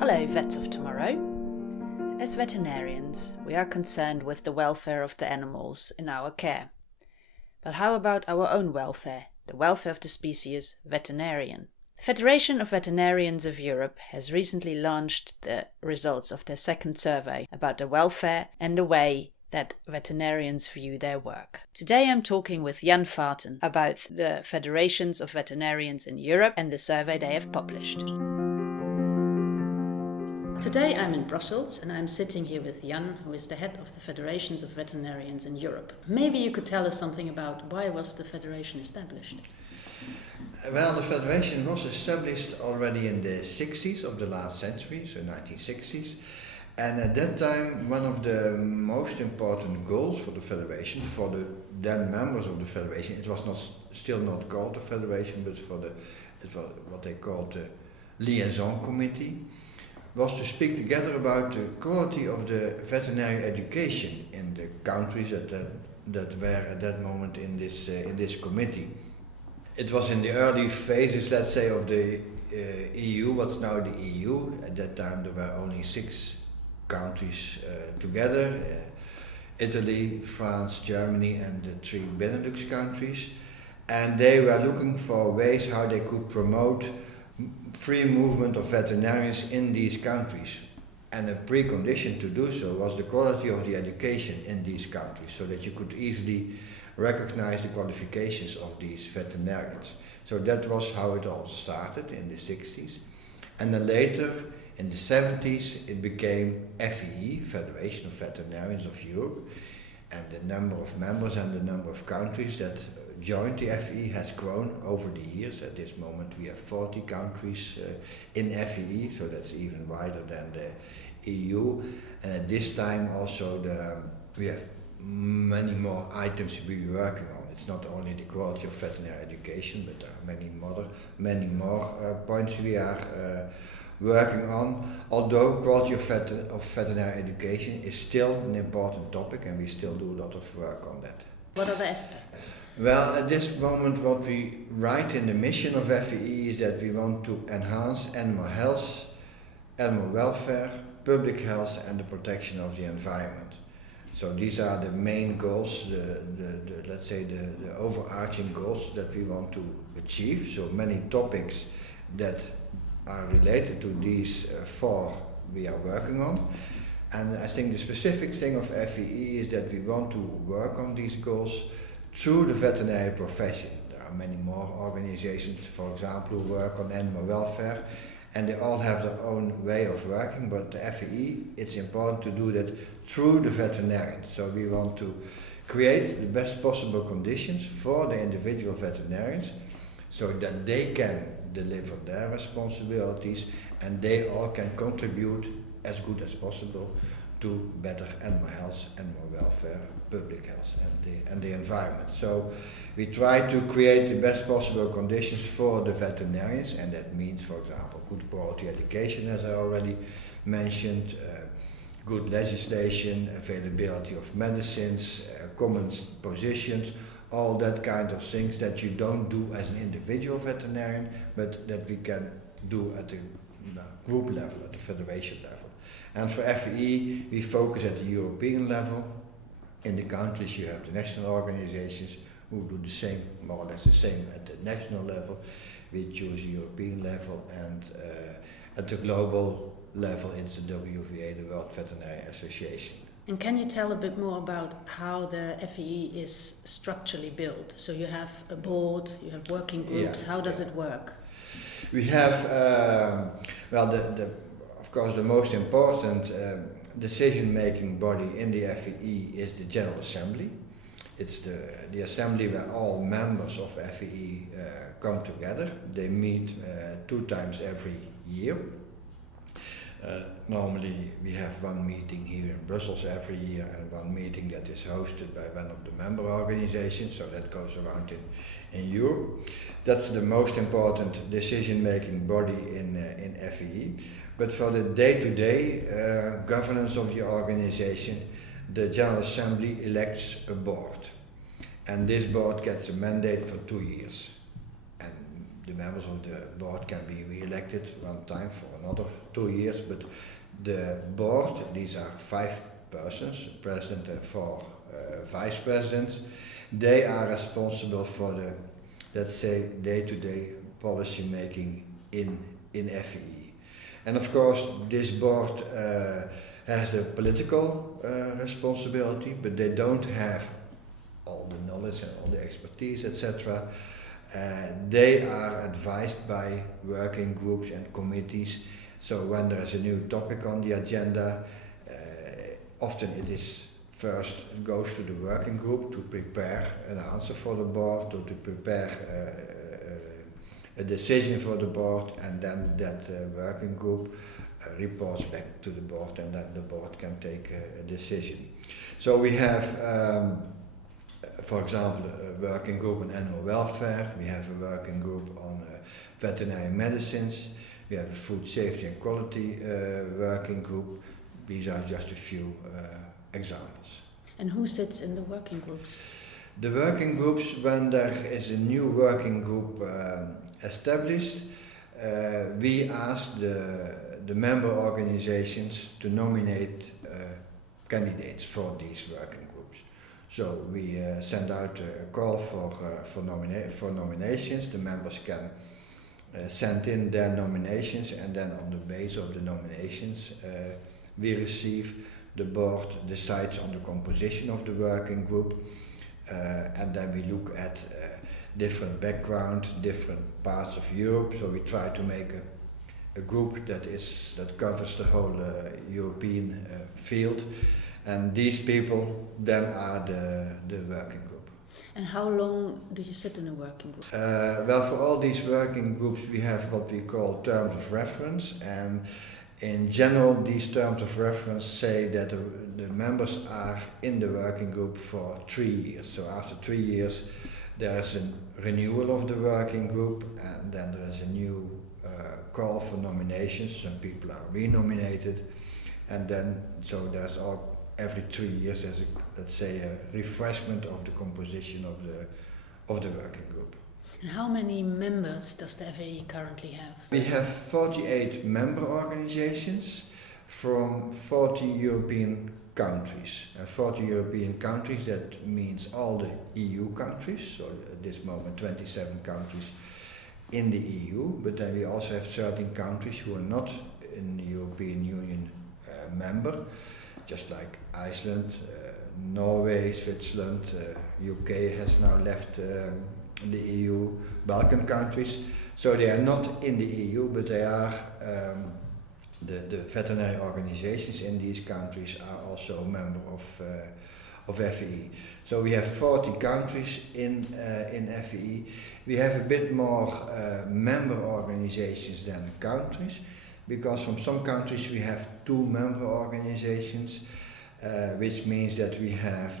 Hello, vets of tomorrow. As veterinarians, we are concerned with the welfare of the animals in our care. But how about our own welfare, the welfare of the species veterinarian? The Federation of Veterinarians of Europe has recently launched the results of their second survey about the welfare and the way that veterinarians view their work. Today I'm talking with Jan Vaarten about the Federations of Veterinarians in Europe and the survey they have published. Today I'm in Brussels and I'm sitting here with Jan, who is the head of the Federations of Veterinarians in Europe. Maybe you could tell us something about why was the federation established? Well, the federation was established already in the 60s of the last century, so 1960s. And at that time, one of the most important goals for the federation, for the then members of the federation, it was still not called the federation, but it was what they called the liaison committee, was to speak together about the quality of the veterinary education in the countries that were at that moment in this committee. It was in the early phases, let's say, of the EU, what's now the EU. At that time there were only 6 countries together, Italy, France, Germany and the 3 Benelux countries, and they were looking for ways how they could promote free movement of veterinarians in these countries. And a precondition to do so was the quality of the education in these countries, so that you could easily recognize the qualifications of these veterinarians. So that was how it all started in the 60s. And then later, in the 70s, it became FVE, Federation of Veterinarians of Europe, and the number of members and the number of countries that joined the FVE has grown over the years. At this moment we have 40 countries in FVE, so that's even wider than the EU. And at this time also we have many more items to be working on. It's not only the quality of veterinary education, but there are many more points we are working on, although quality of veterinary education is still an important topic and we still do a lot of work on that. What are the aspects? Well, at this moment what we write in the mission of FVE is that we want to enhance animal health, animal welfare, public health and the protection of the environment. So these are the main goals, let's say the overarching goals that we want to achieve. So many topics that are related to these 4 we are working on. And I think the specific thing of FVE is that we want to work on these goals through the veterinary profession. There are many more organizations, for example, who work on animal welfare, and they all have their own way of working, but the FVE, it's important to do that through the veterinarian. So we want to create the best possible conditions for the individual veterinarians so that they can deliver their responsibilities and they all can contribute as good as possible to better animal health, animal welfare, public health and the environment. So we try to create the best possible conditions for the veterinarians, and that means, for example, good quality education, as I already mentioned, good legislation, availability of medicines, common positions, all that kind of things that you don't do as an individual veterinarian, but that we can do at the group level, at the federation level. And for FVE, we focus at the European level. In the countries you have the national organizations who do the same, more or less the same at the national level. We choose the European level, and at the global level it's the WVA, the World Veterinary Association. And can you tell a bit more about how the FVE is structurally built? So you have a board, you have working groups, how does it work? We have, of course the most important decision-making body in the FVE is the General Assembly. It's the assembly where all members of FVE come together. They meet 2 times every year. Normally we have one meeting here in Brussels every year and one meeting that is hosted by one of the member organizations, so that goes around in Europe. That's the most important decision-making body in FVE. But for the day-to-day governance of the organization, the General Assembly elects a board. And this board gets a mandate for 2 years. And the members of the board can be re-elected one time for another 2 years, but the board, these are 5 persons, president and 4 vice presidents, they are responsible for the, let's say, day-to-day policy making in FEE. And of course, this board has the political responsibility, but they don't have all the knowledge and all the expertise, etc. They are advised by working groups and committees. So when there is a new topic on the agenda, often it is first goes to the working group to prepare an answer for the board, to prepare a decision for the board, and then that working group reports back to the board, and then the board can take a decision. So we have, for example, a working group on animal welfare, we have a working group on veterinary medicines, we have a food safety and quality working group. These are just a few examples. And who sits in the working groups? The working groups, when there is a new working group established, we ask the member organizations to nominate candidates for these working groups. So we send out a call for nominations. The members can send in their nominations, and then on the basis of the nominations we receive, the board decides on the composition of the working group, and then we look at different background, different parts of Europe. So we try to make a group that covers the whole European field, and these people then are the working group. And how long do you sit in a working group? Well, for all these working groups we have what we call terms of reference, and in general these terms of reference say that the members are in the working group for 3 years. So after 3 years there is a renewal of the working group, and then there is a new call for nominations. Some people are renominated, and then so there's every 3 years there's let's say a refreshment of the composition of the working group. And how many members does the FAE currently have? We have 48 member organizations from 40 European countries. 40 European countries, that means all the EU countries, so at this moment 27 countries in the EU, but then we also have certain countries who are not in the European Union member, just like Iceland, Norway, Switzerland, UK has now left the EU, Balkan countries, so they are not in the EU, but they are the veterinary organizations in these countries are also a member of FEE. So we have 40 countries in FEE. We have a bit more member organizations than countries, because from some countries we have 2 member organizations, which means that we have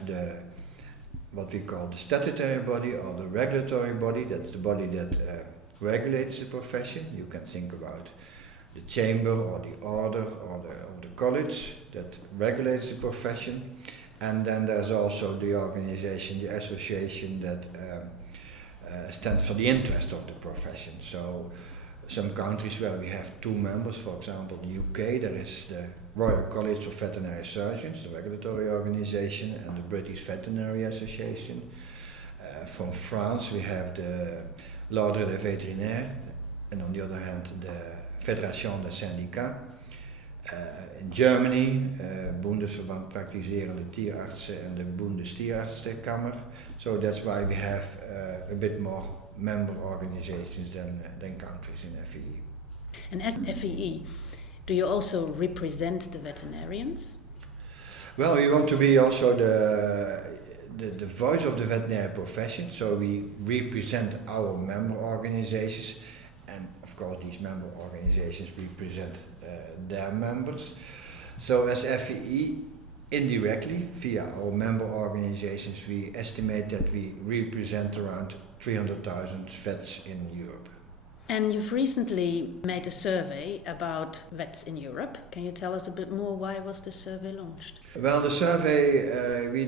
what we call the statutory body or the regulatory body. That's the body that regulates the profession. You can think about the chamber or the order or the college that regulates the profession. And then there's also the organization, the association that stands for the interest of the profession. So some countries where we have 2 members, for example the UK, there is the Royal College of Veterinary Surgeons, the regulatory organization, and the British Veterinary Association. From France we have the L'Ordre des Vétérinaires, and on the other hand the Fédération des Syndicats. In Germany, Bundesverband Praktiserende Tierartsen and the Bundestierärztekammer. So that's why we have a bit more member organizations than countries in FEE. And as FEE, do you also represent the veterinarians? Well, we want to be also the voice of the veterinary profession, so we represent our member organizations, and of course these member organizations represent their members. So as FEE, indirectly, via our member organizations, we estimate that we represent around 300,000 vets in Europe. And you've recently made a survey about vets in Europe. Can you tell us a bit more? Why was this survey launched? Well, the survey,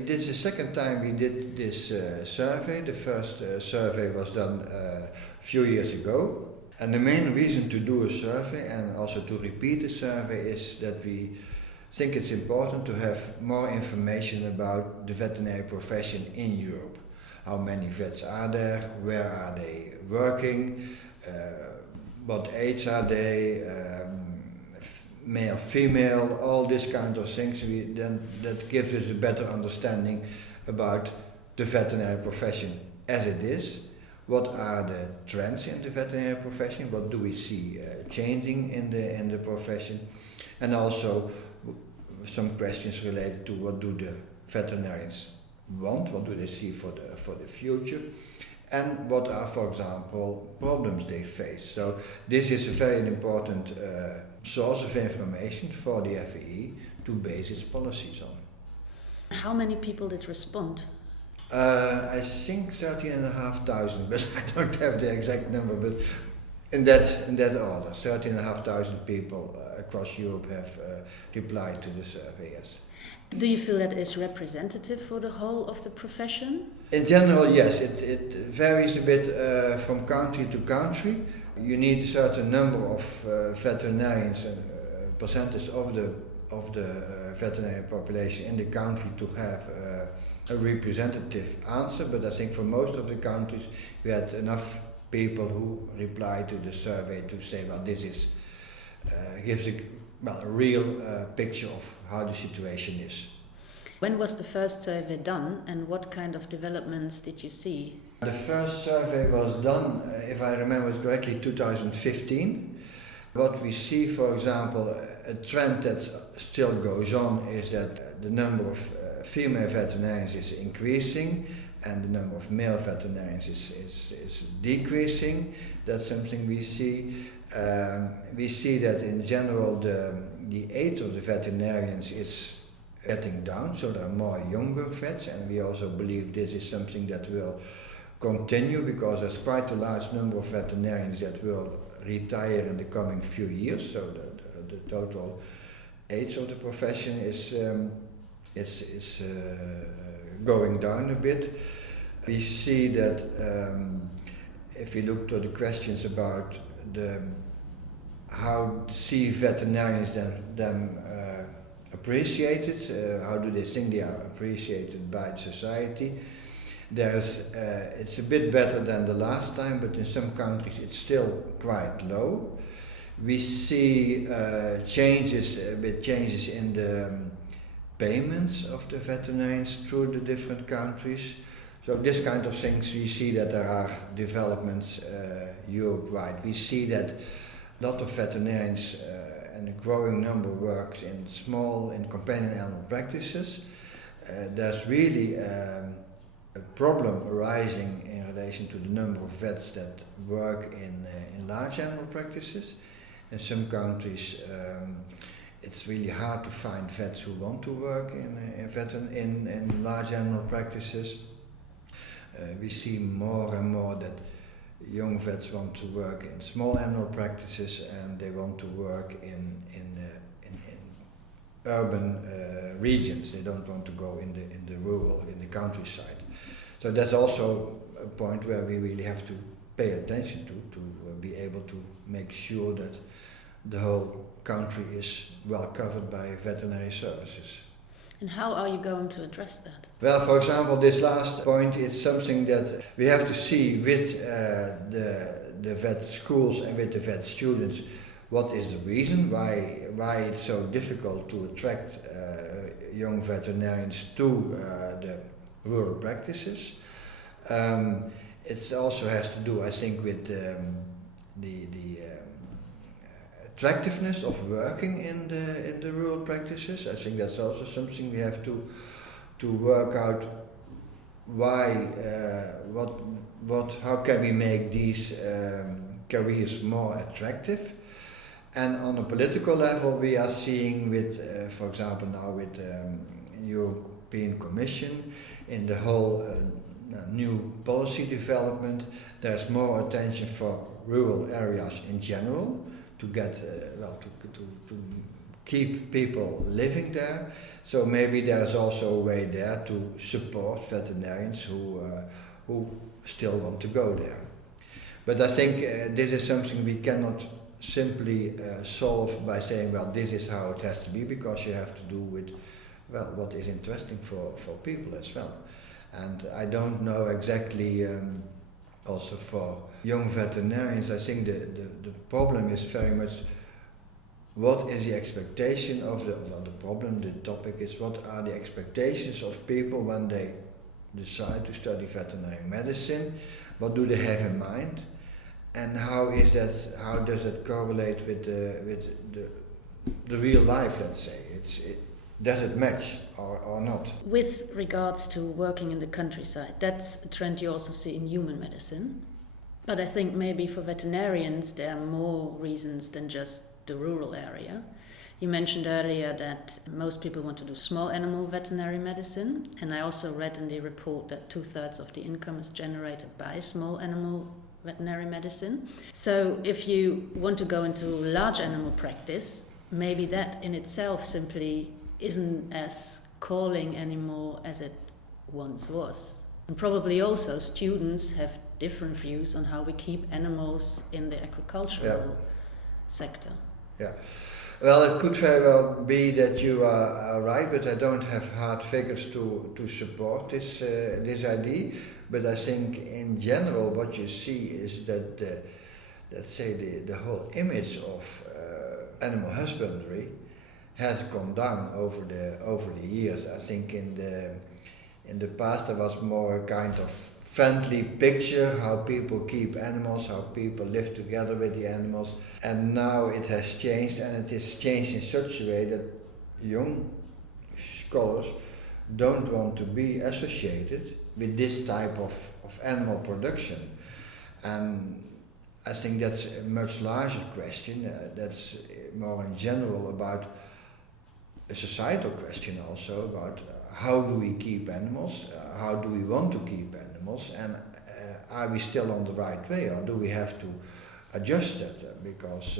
this is the second time we did this survey. The first survey was done a few years ago. And the main reason to do a survey and also to repeat a survey is that we think it's important to have more information about the veterinary profession in Europe. How many vets are there? Where are they working? What age are they? Male, female, all these kind of things. That gives us a better understanding about the veterinary profession as it is. What are the trends in the veterinary profession? What do we see changing in the profession? And also some questions related to what do the veterinarians want? What do they see for the future? And what are, for example, problems they face? So this is a very important source of information for the FEE to base its policies on. How many people did respond? I think 13,500, but I don't have the exact number, but in that order, 13,500 people across Europe have replied to the survey, yes. Do you feel that is representative for the whole of the profession? In general, yes. It varies a bit from country to country. You need a certain number of veterinarians and percentage of the veterinary population in the country to have a representative answer. But I think for most of the countries, we had enough people who replied to the survey to say, well, this is gives a real picture of how the situation is. When was the first survey done and what kind of developments did you see? The first survey was done, if I remember it correctly, 2015. What we see, for example, a trend that still goes on is that the number of female veterinarians is increasing and the number of male veterinarians is decreasing. That's something we see. We see that in general the age of the veterinarians is getting down, so there are more younger vets, and we also believe this is something that will continue because there's quite a large number of veterinarians that will retire in the coming few years, so the total age of the profession is going down a bit. We see that if we look to the questions about how see veterinarians them appreciated, how do they think they are appreciated by society. It's a bit better than the last time, but in some countries it's still quite low. We see changes in the payments of the veterinarians through the different countries. So this kind of things, we see that there are developments Europe-wide. We see that a lot of veterinarians and a growing number works in companion animal practices. There's really a problem arising in relation to the number of vets that work in large animal practices. In some countries, it's really hard to find vets who want to work in large animal practices. We see more and more that young vets want to work in small animal practices and they want to work in urban regions. They don't want to go in the rural, in the countryside. So that's also a point where we really have to pay attention to be able to make sure that the whole country is well covered by veterinary services. And how are you going to address that? Well, for example, this last point is something that we have to see with the vet schools and with the vet students. What is the reason why it's so difficult to attract young veterinarians to the rural practices? It also has to do, I think, with the attractiveness of working in the rural practices. I think that's also something we have to work out. Why? How can we make these careers more attractive? And on a political level, we are seeing with, for example, now with European Commission in the whole new policy development, there's more attention for rural areas in general to get to keep people living there. So maybe there's also a way there to support veterinarians who still want to go there. But I think this is something we cannot simply solve by saying, well, this is how it has to be, because you have to do with, well, what is interesting for people as well. And I don't know exactly, also for young veterinarians, I think the problem is very much what is the expectation of the topic is what are the expectations of people when they decide to study veterinary medicine, what do they have in mind, and how does it correlate with the real life, let's say. Does it match or not? With regards to working in the countryside, that's a trend you also see in human medicine. But I think maybe for veterinarians there are more reasons than just the rural area. You mentioned earlier that most people want to do small animal veterinary medicine, and I also read in the report that 2/3 of the income is generated by small animal veterinary medicine. So if you want to go into large animal practice, maybe that in itself simply isn't as calling anymore as it once was. And probably also students have different views on how we keep animals in the agricultural sector. Yeah. Well, it could very well be that you are right, but I don't have hard figures to support this idea. But I think in general what you see is that the whole image of animal husbandry has gone down over the years. I think in the past there was more a kind of friendly picture how people keep animals, how people live together with the animals, and now it has changed, and it is changed in such a way that young scholars don't want to be associated with this type of animal production. And I think that's a much larger question, that's more in general about a societal question also about how do we keep animals, how do we want to keep animals, and are we still on the right way, or do we have to adjust that? Because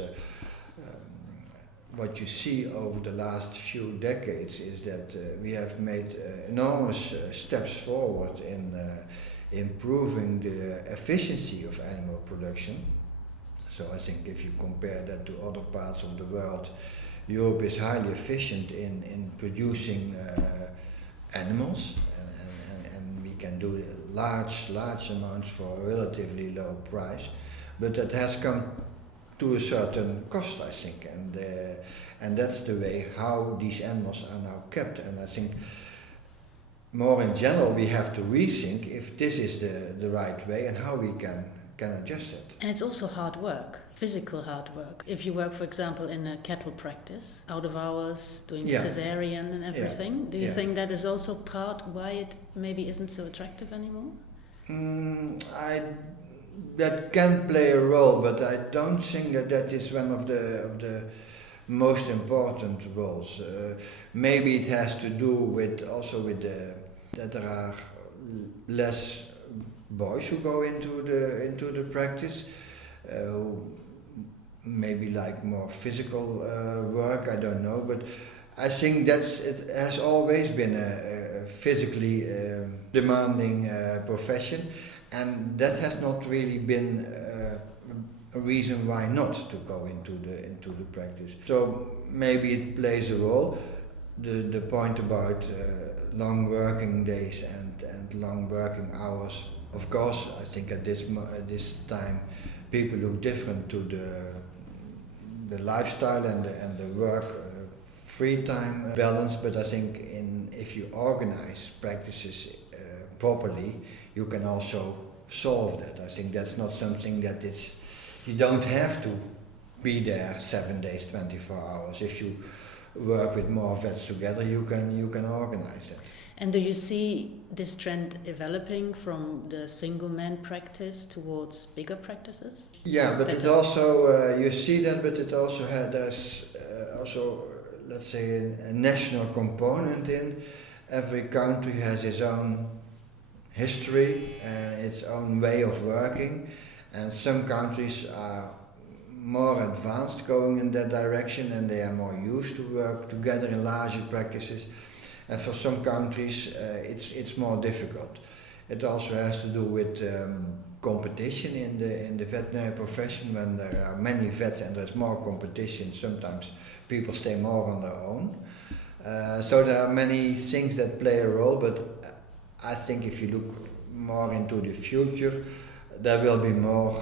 what you see over the last few decades is that we have made enormous steps forward in improving the efficiency of animal production. So I think if you compare that to other parts of the world, Europe is highly efficient in producing animals, and we can do large amounts for a relatively low price, but that has come to a certain cost, I think, and that's the way how these animals are now kept. And I think more in general we have to rethink if this is the right way and how we can adjust it. And it's also hard work, physical hard work. If you work, for example, in a cattle practice, out of hours, doing the cesarean and everything, do you think that is also part why it maybe isn't so attractive anymore? That can play a role, but I don't think that is one of the most important roles. Maybe it has to do with that there are less boys who go into the practice, maybe like more physical work, I don't know, but I think it has always been a physically demanding profession, and that has not really been a reason why not to go into the practice. So maybe it plays a role. The point about long working days and long working hours. Of course, I think at this time, people look different to the lifestyle and the work free time balance. But I think if you organize practices properly, you can also solve that. I think that's not something that you don't have to be there 7 days, 24 hours. If you work with more vets together, you can organize it. And do you see this trend developing from the single man practice towards bigger practices? Yeah, but it also you see that, but it also there's also, let's say, a national component in. Every country has its own history and its own way of working, And some countries are more advanced going in that direction, and they are more used to work together in larger practices. And for some countries, it's more difficult. It also has to do with competition in the veterinary profession. When there are many vets and there's more competition, sometimes people stay more on their own. So there are many things that play a role, but I think if you look more into the future, there will be more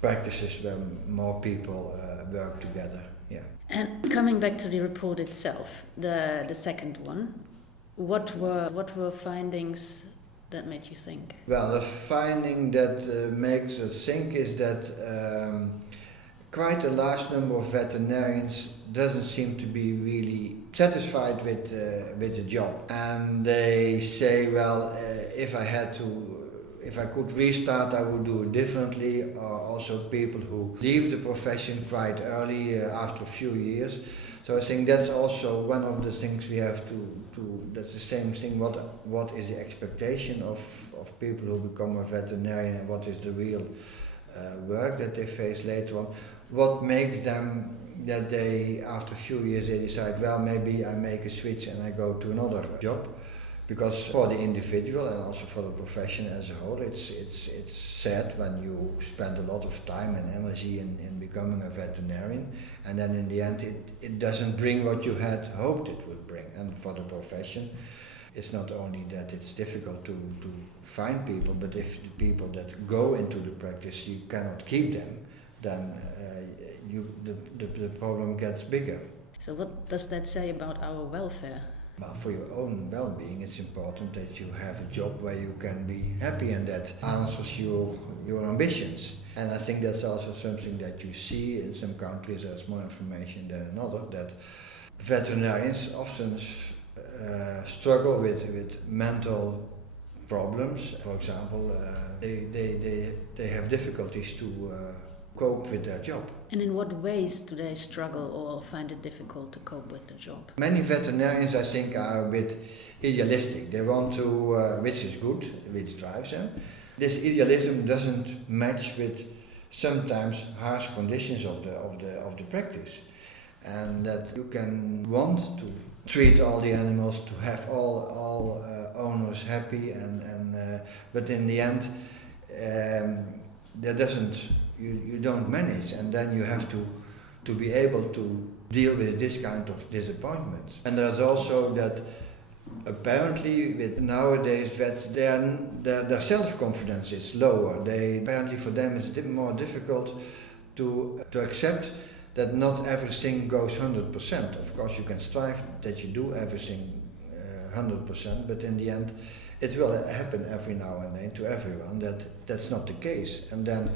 practices where more people work together. Yeah. And coming back to the report itself, the second one, what were findings that made you think? Well, the finding that makes us think is that quite a large number of veterinarians doesn't seem to be really satisfied with the job, and they say, well, if I could restart, I would do it differently. Or also people who leave the profession quite early after a few years. So I think that's also one of the things we have to that's the same thing, what is the expectation of people who become a veterinarian, and what is the real work that they face later on. What makes them that they, after a few years, they decide, well, maybe I make a switch and I go to another job. Because for the individual and also for the profession as a whole, it's sad when you spend a lot of time and energy in becoming a veterinarian, and then in the end it doesn't bring what you had hoped it would bring. And for the profession, it's not only that it's difficult to find people, but if the people that go into the practice, you cannot keep them, then the problem gets bigger. So what does that say about our welfare? Well, for your own well-being, it's important that you have a job where you can be happy and that answers your ambitions. And I think that's also something that you see in some countries. There's more information than in others, that veterinarians often struggle with mental problems. For example, they have difficulties to cope with their job. And in what ways do they struggle or find it difficult to cope with the job? Many veterinarians, I think, are a bit idealistic. They want to, which is good, which drives them. This idealism doesn't match with sometimes harsh conditions of the practice, and that you can want to treat all the animals, to have all owners happy, but in the end, that doesn't. You don't manage, and then you have to be able to deal with this kind of disappointment. And there's also that apparently with nowadays vets, their self-confidence is lower. Apparently for them it's more difficult to accept that not everything goes 100%. Of course you can strive that you do everything 100%, but in the end it will happen every now and then to everyone that's not the case. And then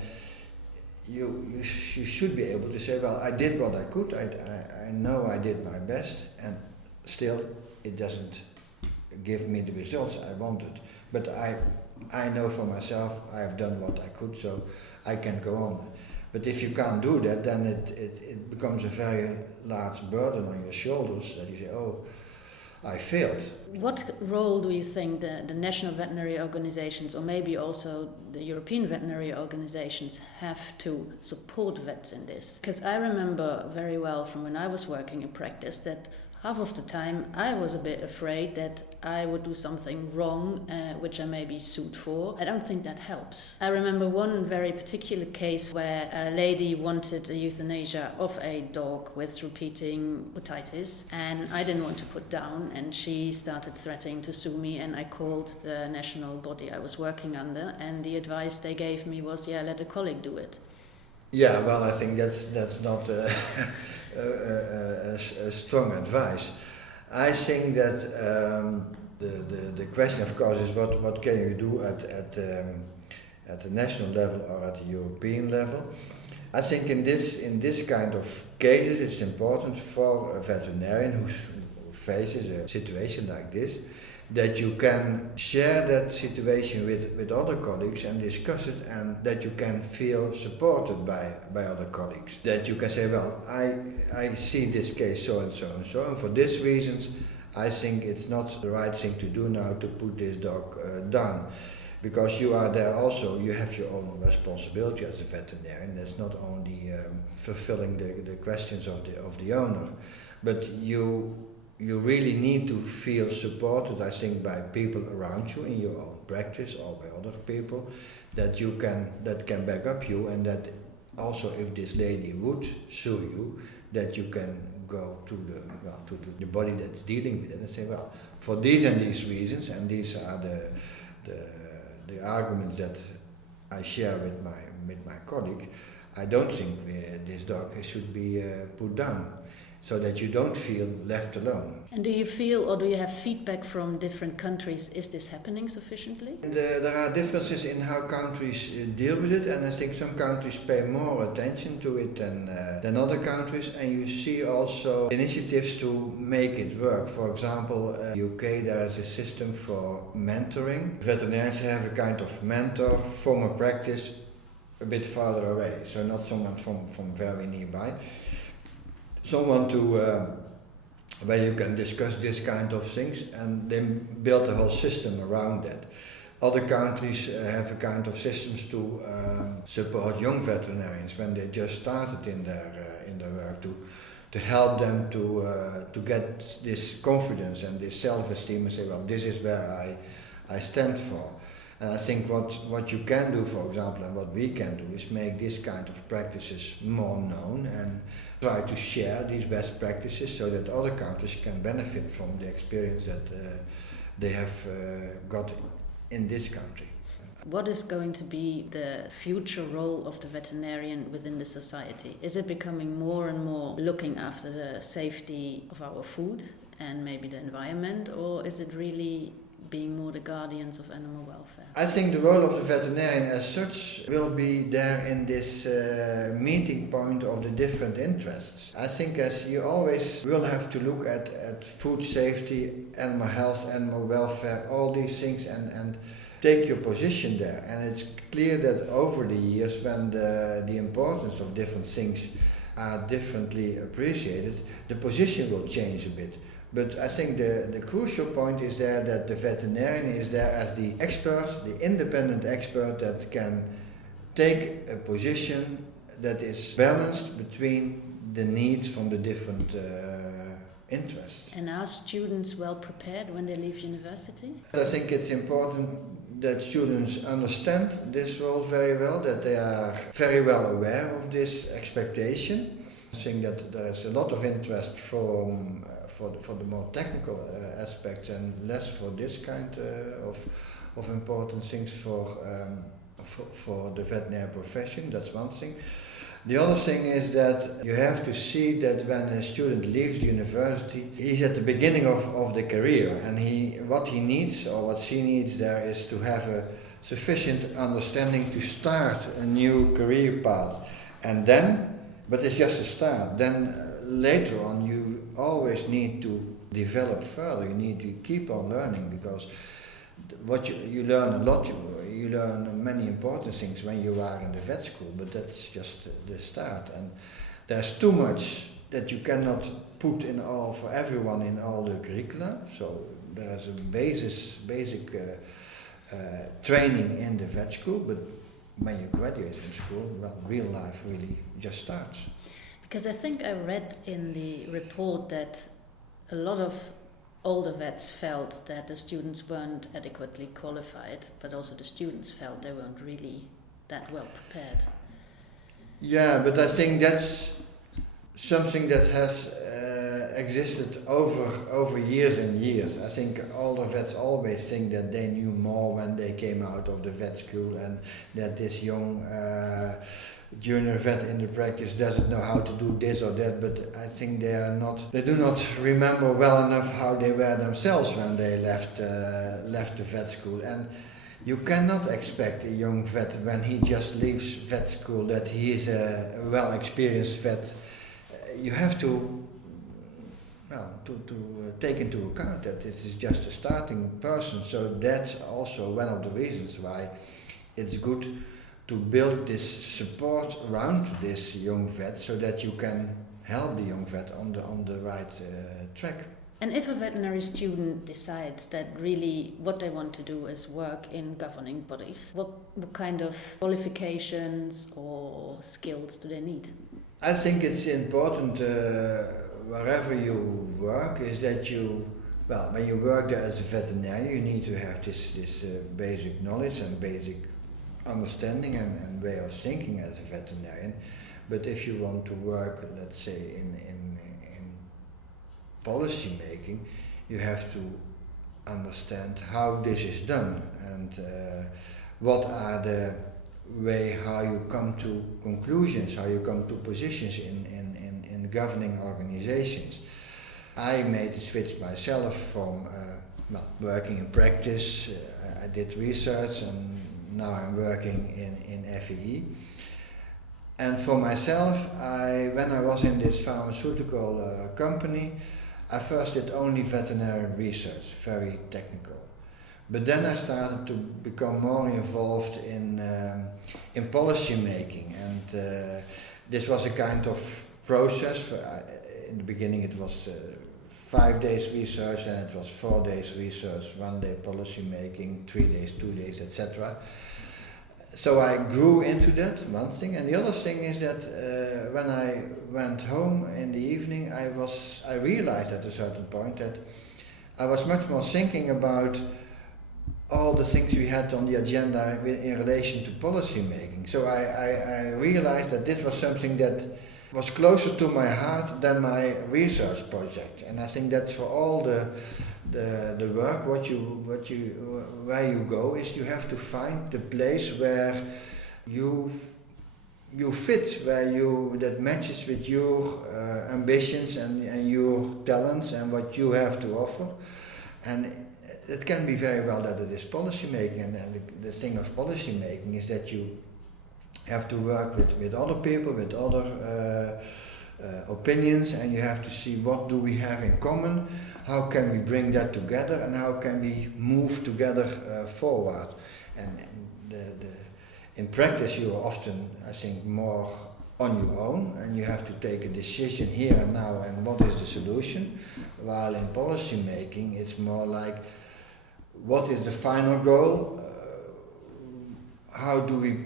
you should be able to say, well, I did what I could, I know I did my best, and still it doesn't give me the results I wanted. But I know for myself I have done what I could, so I can go on. But if you can't do that, then it becomes a very large burden on your shoulders that you say, oh, I failed. What role do you think the national veterinary organizations, or maybe also the European veterinary organizations, have to support vets in this? Because I remember very well from when I was working in practice that half of the time I was a bit afraid that I would do something wrong, which I may be sued for. I don't think that helps. I remember one very particular case where a lady wanted a euthanasia of a dog with repeating otitis, and I didn't want to put down, and she started threatening to sue me, and I called the national body I was working under, and the advice they gave me was, yeah, let a colleague do it. Yeah, well, I think that's not a strong advice. I think that the question, of course, is what can you do at the national level or at the European level. I think in this kind of cases, it's important for a veterinarian who faces a situation like this, that you can share that situation with other colleagues and discuss it, and that you can feel supported by other colleagues. That you can say, well, I see this case so and so and so, and for these reasons I think it's not the right thing to do now to put this dog down. because you are there also, you have your own responsibility as a veterinarian. That's not only fulfilling the questions of the owner, but you really need to feel supported, I think, by people around you in your own practice or by other people that can back up you, and that also if this lady would sue you, that you can go to the body that's dealing with it and say, well, for these and these reasons, and these are the arguments that I share with my colleague, I don't think this dog should be put down, so that you don't feel left alone. And do you feel, or do you have feedback from different countries, is this happening sufficiently? There are differences in how countries deal with it, and I think some countries pay more attention to it than other countries, and you see also initiatives to make it work. For example, in the UK there is a system for mentoring. Veterinarians have a kind of mentor from a practice a bit farther away, so not someone from very nearby. Someone to where you can discuss this kind of things, and they build a whole system around that. Other countries have a kind of systems to support young veterinarians when they just started in their work, to help them to get this confidence and this self-esteem and say, well, this is where I stand for. And I think what you can do, for example, and what we can do, is make this kind of practices more known and try to share these best practices so that other countries can benefit from the experience that they have got in this country. What is going to be the future role of the veterinarian within the society? Is it becoming more and more looking after the safety of our food and maybe the environment, or is it really being more the guardians of animal welfare? I think the role of the veterinarian as such will be there in this meeting point of the different interests. I think as you always will have to look at food safety, animal health, animal welfare, all these things, and take your position there. And it's clear that over the years, when the importance of different things are differently appreciated, the position will change a bit. But I think the crucial point is there that the veterinarian is there as the expert, the independent expert that can take a position that is balanced between the needs from the different interests. And are students well prepared when they leave university? I think it's important that students understand this role very well, that they are very well aware of this expectation. I think that there is a lot of interest for the more technical aspects and less for this kind of important things for the veterinary profession. That's one thing. The other thing is that you have to see that when a student leaves the university, he's at the beginning of the career, and what he needs or what she needs there is to have a sufficient understanding to start a new career path. And then, but it's just a start, then later on you always need to develop further. You need to keep on learning, because what you learn a lot, you learn many important things when you are in the vet school, but that's just the start. And there's too much that you cannot put in all for everyone in all the curricula. So there is a basic training in the vet school, but when you graduate from school, well, real life really just starts. Because I think I read in the report that a lot of older vets felt that the students weren't adequately qualified, but also the students felt they weren't really that well prepared. Yeah, but I think that's something that has existed over years and years. I think older vets always think that they knew more when they came out of the vet school, and that this young junior vet in the practice doesn't know how to do this or that, but I think they do not remember well enough how they were themselves when they left the vet school. And you cannot expect a young vet, when he just leaves vet school, that he is a well experienced vet. You have to take into account that this is just a starting person. So that's also one of the reasons why it's good to build this support around this young vet, so that you can help the young vet on the right track. And if a veterinary student decides that really what they want to do is work in governing bodies, what kind of qualifications or skills do they need? I think it's important wherever you work is that when you work there as a veterinarian, you need to have this basic knowledge and basic understanding and way of thinking as a veterinarian. But if you want to work, let's say, in policy making, you have to understand how this is done and what are the way how you come to conclusions, how you come to positions in governing organizations. I made the switch myself from working in practice. I did research and now I'm working in FEE. And for myself, when I was in this pharmaceutical company, I first did only veterinary research, very technical. But then I started to become more involved in policy making, and this was a kind of process. In the beginning it was 5 days research, and it was 4 days research, 1 day policy making, 3 days, 2 days, etc. So I grew into that, one thing, and the other thing is that when I went home in the evening, I realized at a certain point that I was much more thinking about all the things we had on the agenda in relation to policy making. So I realized that this was something that was closer to my heart than my research project, and I think that's for all the work. Where you go is you have to find the place where you fit, that matches with your ambitions and your talents and what you have to offer. And it can be very well that it is policy making, and the thing of policy making is that you have to work with other people, with other opinions, and you have to see what do we have in common, how can we bring that together, and how can we move together forward. And in practice you are often, I think, more on your own, and you have to take a decision here and now and what is the solution, while in policy making it's more like what is the final goal, how do we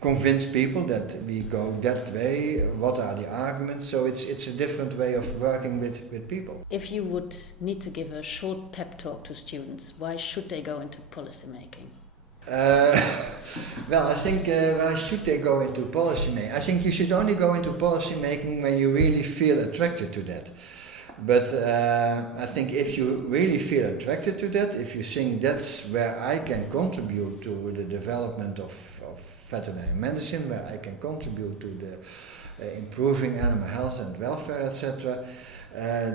convince people that we go that way, what are the arguments. So it's a different way of working with people. If you would need to give a short pep talk to students, why should they go into policy making? Well, I think why should they go into policy making? I think you should only go into policy making when you really feel attracted to that. But I think if you really feel attracted to that, if you think that's where I can contribute to the development of veterinary medicine, where I can contribute to the improving animal health and welfare, etc.,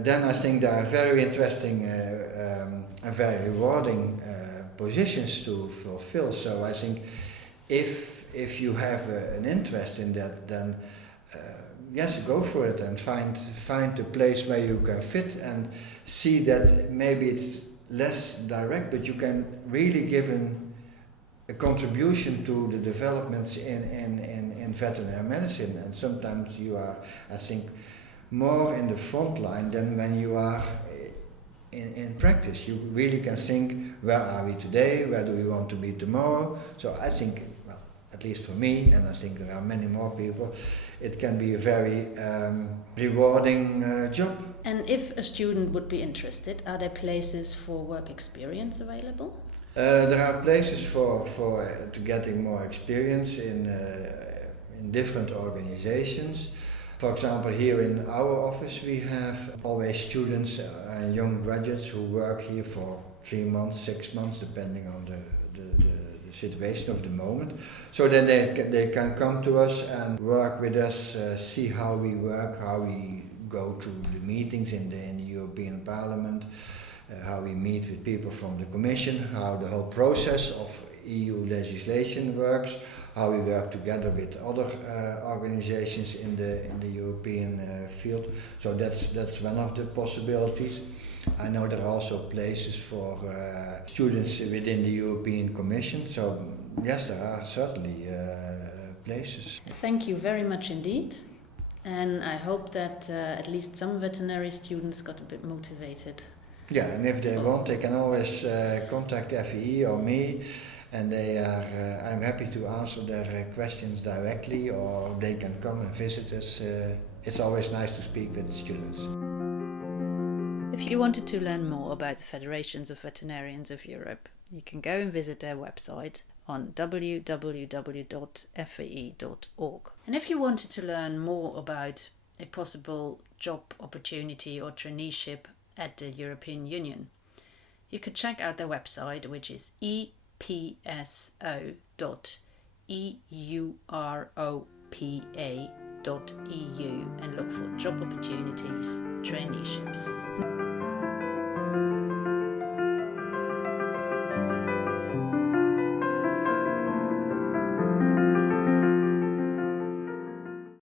then I think there are very interesting and very rewarding positions to fulfill. So I think if you have an interest in that, then yes, go for it and find a place where you can fit and see that maybe it's less direct, but you can really give a contribution to the developments in veterinary medicine. And sometimes you are, I think, more in the front line than when you are in practice. You really can think, where are we today, where do we want to be tomorrow? So I think, well, at least for me, and I think there are many more people, it can be a very rewarding job. And if a student would be interested, are there places for work experience available? There are places for to getting more experience in different organizations. For example, here in our office we have always students and young graduates who work here for 3 months, 6 months, depending on the situation of the moment. So then they can come to us and work with us, see how we work, how we go to the meetings in the European Parliament, how we meet with people from the Commission, how the whole process of EU legislation works, how we work together with other organizations in the European field. So that's one of the possibilities. I know there are also places for students within the European Commission. So yes, there are certainly places. Thank you very much indeed. And I hope that at least some veterinary students got a bit motivated Yeah, and if they want, they can always contact FEE or me, and they are. I'm happy to answer their questions directly, or they can come and visit us. It's always nice to speak with the students. If you wanted to learn more about the Federations of Veterinarians of Europe, you can go and visit their website on www.fee.org. And if you wanted to learn more about a possible job opportunity or traineeship at the European Union, you could check out their website, which is epso.europa.eu, and look for job opportunities, traineeships.